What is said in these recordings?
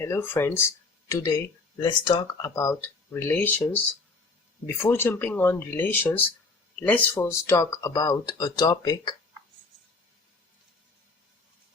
Hello friends, today let's talk about relations. Before jumping on relations, let's first talk about a topic: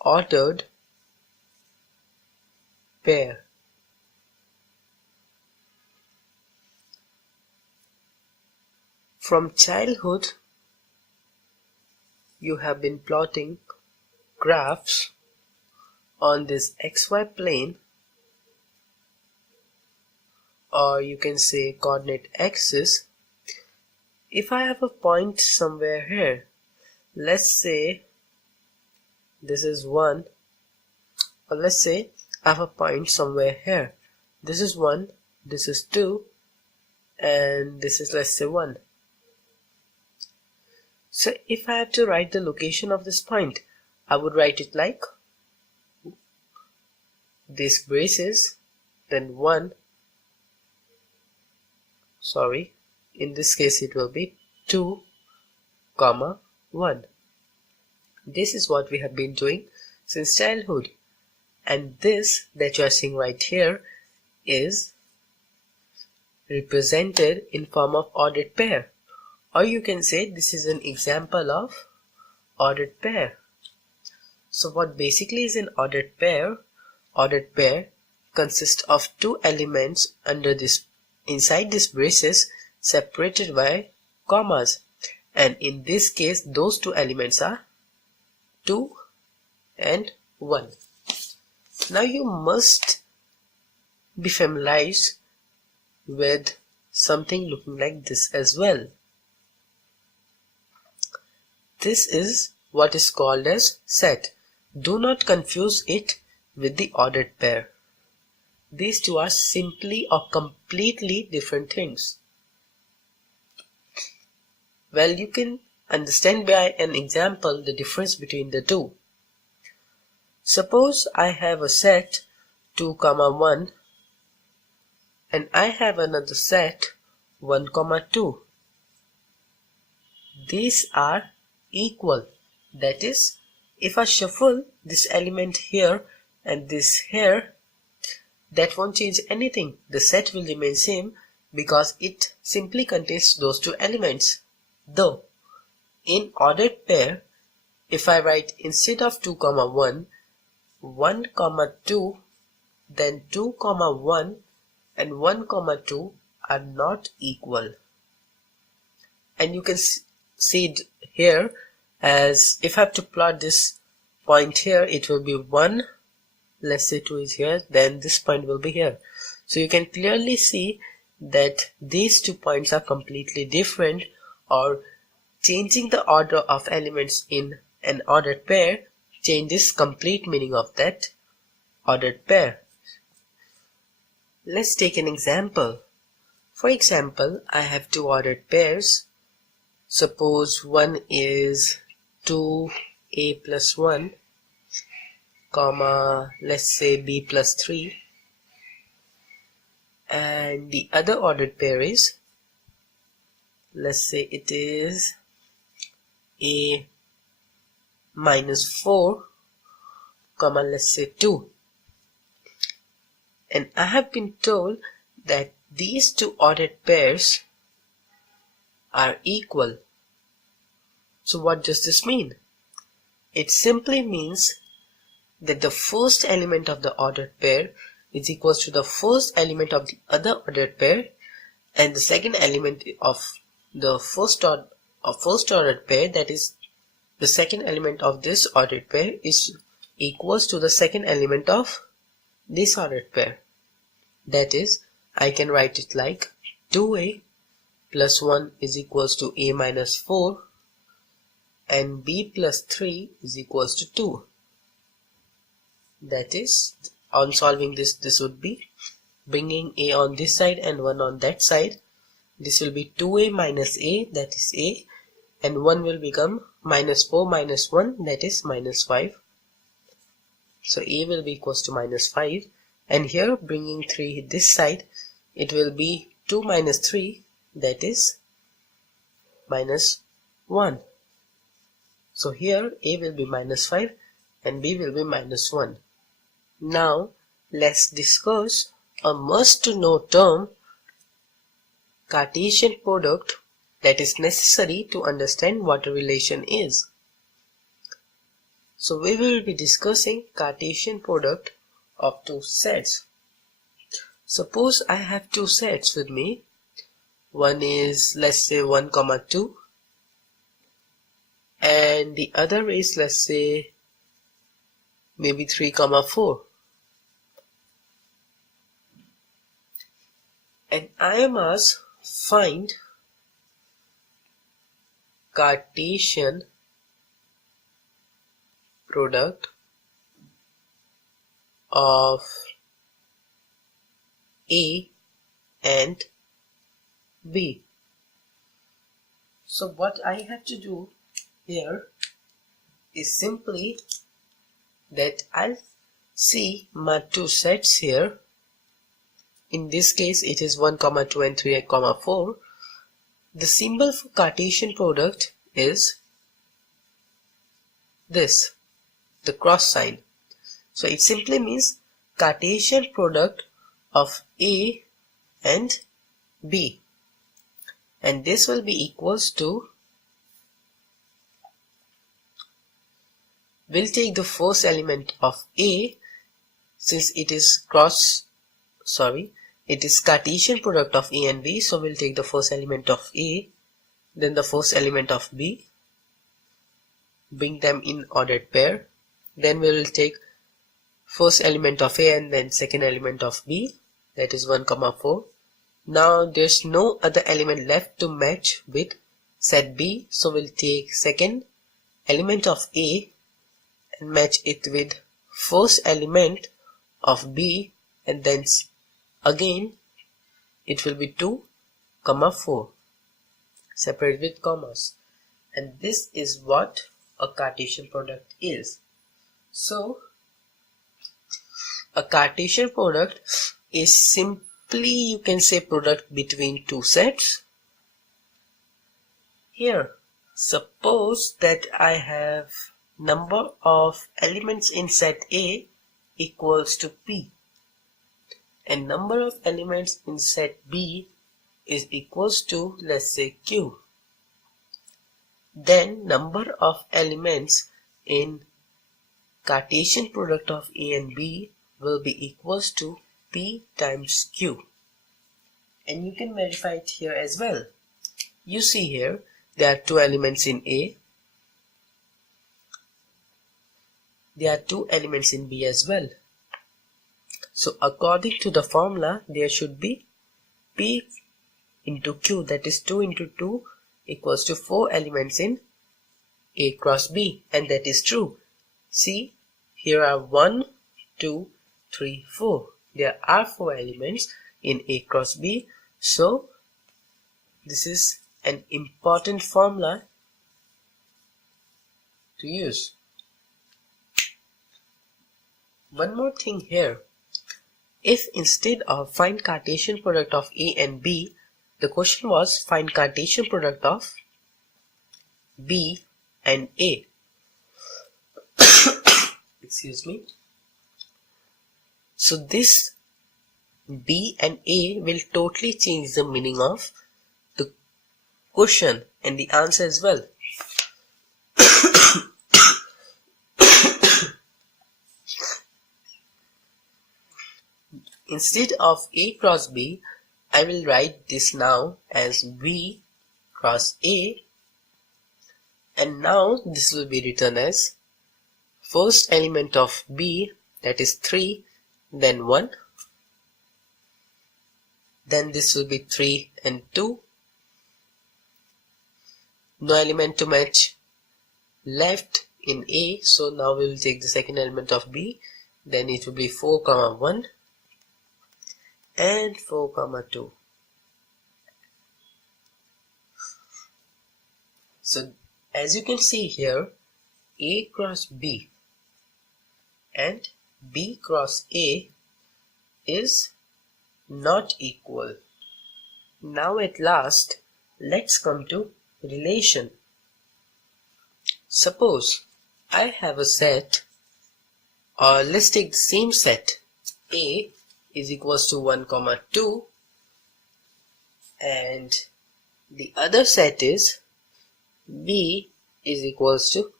ordered pair. From childhood, you have been plotting graphs on this XY plane, or you can say coordinate axis. If I have a point somewhere here, let's say this is 1, or let's say I have a point somewhere here. This is 1, this is 2, and this is, let's say, 1. So if I have to write the location of this point, I would write it like this braces, then 1, in this case it will be 2, 1. This is what we have been doing since childhood, and this that you are seeing right here is represented in form of ordered pair, or you can say this is an example of ordered pair. So what basically is an ordered pair? Ordered pair consists of two elements inside this braces separated by commas, and in this case those two elements are 2 and 1. Now you must be familiarized with something looking like this as well. This is what is called as set. Do not confuse it with the ordered pair. These two are simply or completely different things. Well, you can understand by an example the difference between the two. Suppose I have a set 2, 1, and I have another set 1, 2. These are equal. That is, if I shuffle this element here and this here, that won't change anything. The set will remain same because it simply contains those two elements. Though, in ordered pair, if I write instead of 2, 1, 1, 2, then 2, 1 and 1, 2 are not equal. And you can see it here as if I have to plot this point here, it will be 1, let's say 2 is here, then this point will be here. So you can clearly see that these 2 points are completely different, or changing the order of elements in an ordered pair changes complete meaning of that ordered pair. Let's take an example. For example, I have 2 ordered pairs. Suppose one is 2a plus 1, comma, let's say b plus 3, and the other ordered pair is, let's say it is a minus 4, comma, let's say 2. And I have been told that these 2 ordered pairs are equal. So what does this mean? It simply means that the first element of the ordered pair is equal to the first element of the other ordered pair, and the second element of the first ordered pair, that is the second element of this ordered pair, is equals to the second element of this ordered pair. That is, I can write it like 2a plus 1 is equals to a minus 4, and b plus 3 is equals to 2. That is, on solving this would be bringing a on this side and 1 on that side. This will be 2a minus a, that is a, and 1 will become minus 4 minus 1, that is minus 5. So a will be equals to minus 5, and here bringing 3 this side, it will be 2 minus 3, that is minus 1. So here a will be minus 5 and b will be minus 1. Now let's discuss a must-to-know term, Cartesian product, that is necessary to understand what a relation is. So we will be discussing Cartesian product of two sets. Suppose I have two sets with me. One is, let's say, 1, 2, and the other is, let's say, maybe 3, 4. And I am asked find Cartesian product of A and B. So what I have to do here is simply that I'll see my two sets here. In this case it is 1, 2 and 3, 4. The symbol for Cartesian product is this, the cross sign. So it simply means Cartesian product of A and B, and this will be equals to, we'll take the first element of A, since it is it is Cartesian product of A and B, so we'll take the first element of A, then the first element of B, bring them in ordered pair, then we will take first element of A and then second element of B, that is 1, 4. Now there's no other element left to match with set B, so we'll take second element of A and match it with first element of B, and then again it will be 2, 4, separate with commas, and this is what a Cartesian product is. So a Cartesian product is simply, you can say, product between two sets. Here, suppose that I have number of elements in set A equals to P, and number of elements in set B is equals to, let's say, Q. Then number of elements in Cartesian product of A and B will be equals to P times Q. And you can verify it here as well. You see here, there are two elements in A. There are two elements in B as well. So according to the formula, there should be P into Q, that is 2 into 2 equals to 4 elements in A cross B, and that is true. See, here are 1, 2, 3, 4. There are 4 elements in A cross B, so this is an important formula to use. One more thing here. If instead of find Cartesian product of A and B, the question was find Cartesian product of B and A. Excuse me. So this B and A will totally change the meaning of the question and the answer as well. Instead of A cross B, I will write this now as B cross A, and now this will be written as first element of B, that is 3, then 1, then this will be 3 and 2, no element to match left in A, so now we will take the second element of B, then it will be 4, 1 and 4, 2. So as you can see here, A cross B and B cross A is not equal. Now at last, let's come to relation. Suppose I have a set, or let's take the same set A is equals to 1 comma 2, and the other set is B is equals to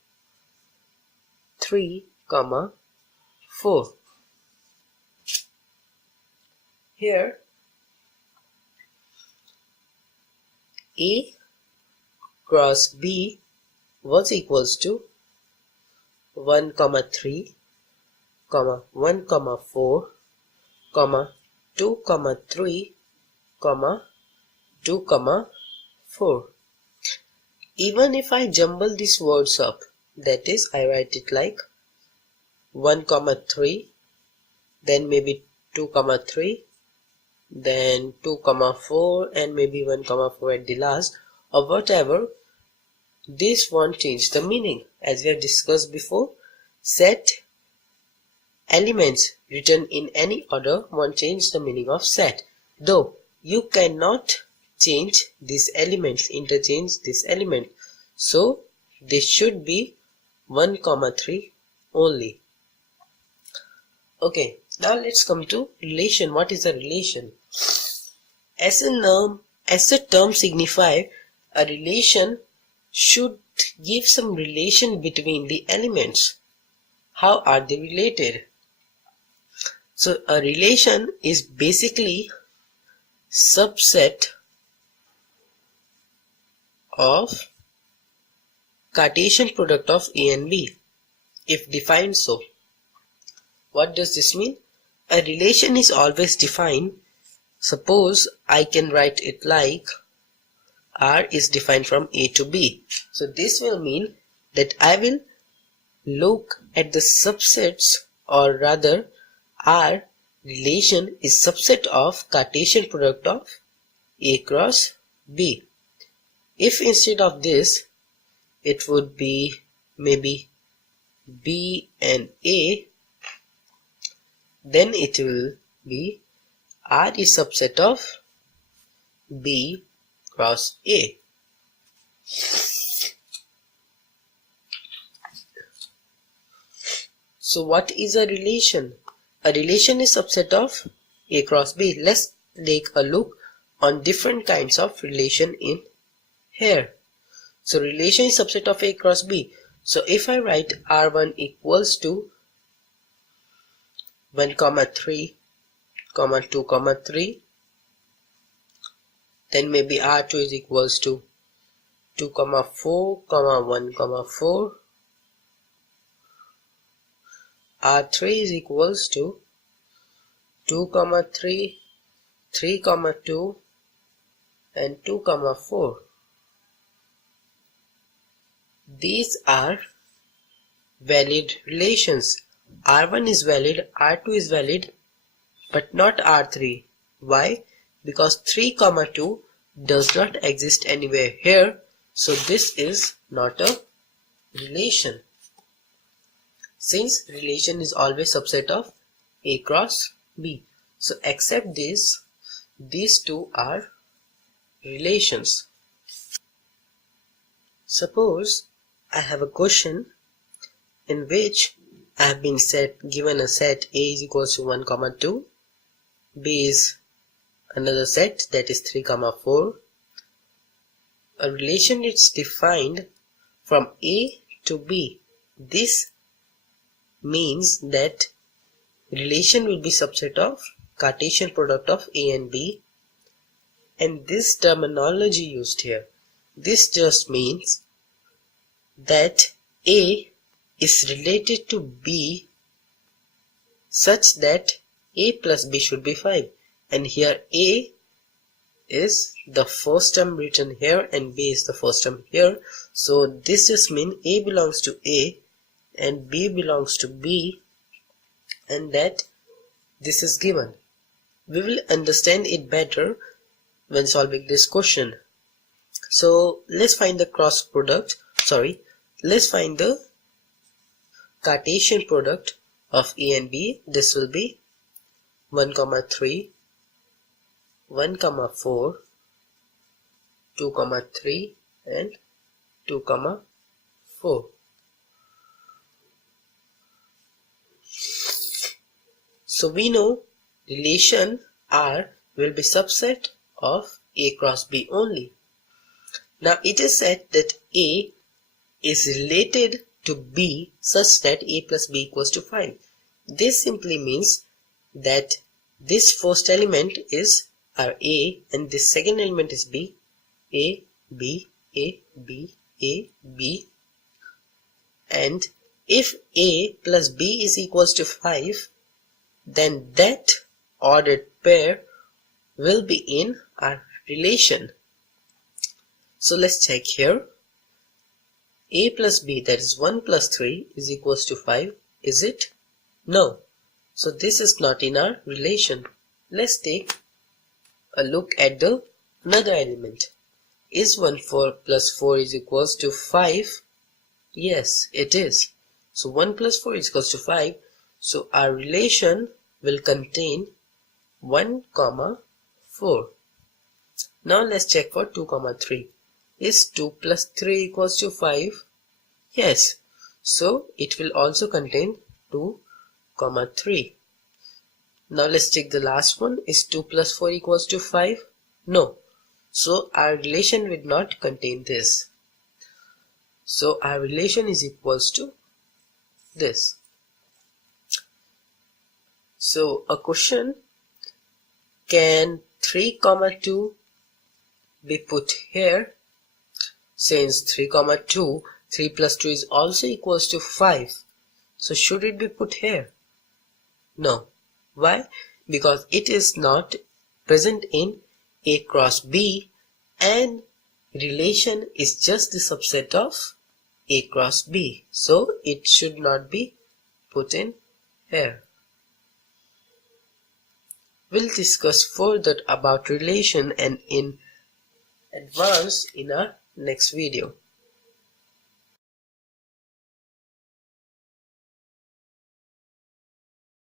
3 comma 4. Here A cross B was equals to 1 comma 3 comma 1 comma 4 comma 2 comma 3 comma 2 comma 4. Even if I jumble these words up, that is, I write it like 1 comma 3, then maybe 2 comma 3, then 2 comma 4, and maybe 1 comma 4 at the last, or whatever, this won't change the meaning. As we have discussed before, set elements written in any order won't change the meaning of set, though you cannot change these elements, interchange this element, so this should be 1 comma 3 only. Okay, now let's come to relation. What is a relation? As a term signify, a relation should give some relation between the elements. How are they related? So a relation is basically subset of Cartesian product of A and B, if defined so. What does this mean? A relation is always defined. Suppose I can write it like R is defined from A to B. So this will mean that I will look at the subsets, or rather R relation is subset of Cartesian product of A cross B. If instead of this it would be maybe B and A, then it will be R is subset of B cross A. So what is a relation? A relation is subset of A cross B. Let's take a look on different kinds of relation in here. So relation is subset of A cross B. So if I write R1 equals to 1 comma 3 comma 2 comma 3, then maybe R2 is equals to 2 comma 4 comma 1 comma 4, R3 is equals to 2 comma 3, 3 comma 2, and 2 comma 4. These are valid relations. R1 is valid, R2 is valid, but not R3. Why? Because 3 comma 2 does not exist anywhere here, so this is not a relation. Since relation is always subset of A cross B. So except this, these two are relations. Suppose I have a question in which I have been given a set A is equals to 1 comma 2, B is another set, that is 3 comma 4. A relation is defined from A to B. This means that relation will be subset of Cartesian product of A and B, and this terminology used here, this just means that A is related to B such that A plus B should be 5, and here A is the first term written here and B is the first term here, so this just means A belongs to A and B belongs to B, and that this is given. We will understand it better when solving this question. So let's find the cross product, let's find the Cartesian product of A and B. This will be 1 comma 3, 1 comma 4, 2 comma 3, and 2 comma 4. So we know relation R will be subset of A cross B only. Now it is said that A is related to B such that A plus B equals to 5. This simply means that this first element is our A and this second element is B. A, B, A, B, A, B. And if A plus B is equals to 5, then that ordered pair will be in our relation. So let's check here. A plus B, that is 1 plus 3 is equals to 5. Is it? No. So this is not in our relation. Let's take a look at the another element. Is 1 plus 4 is equals to 5? Yes, it is. So 1 plus 4 is equals to 5. So our relation will contain 1, 4. Now let's check for 2, 3. Is 2 plus 3 equals to 5? Yes. So it will also contain 2, 3. Now let's check the last one. Is 2 plus 4 equals to 5? No. So our relation will not contain this. So our relation is equals to this. So a question, can 3, 2 be put here? Since 3, 2, 3 plus 2 is also equals to 5. So should it be put here? No. Why? Because it is not present in A cross B and relation is just the subset of A cross B. So it should not be put in here. We'll discuss further about relation and in advance in our next video.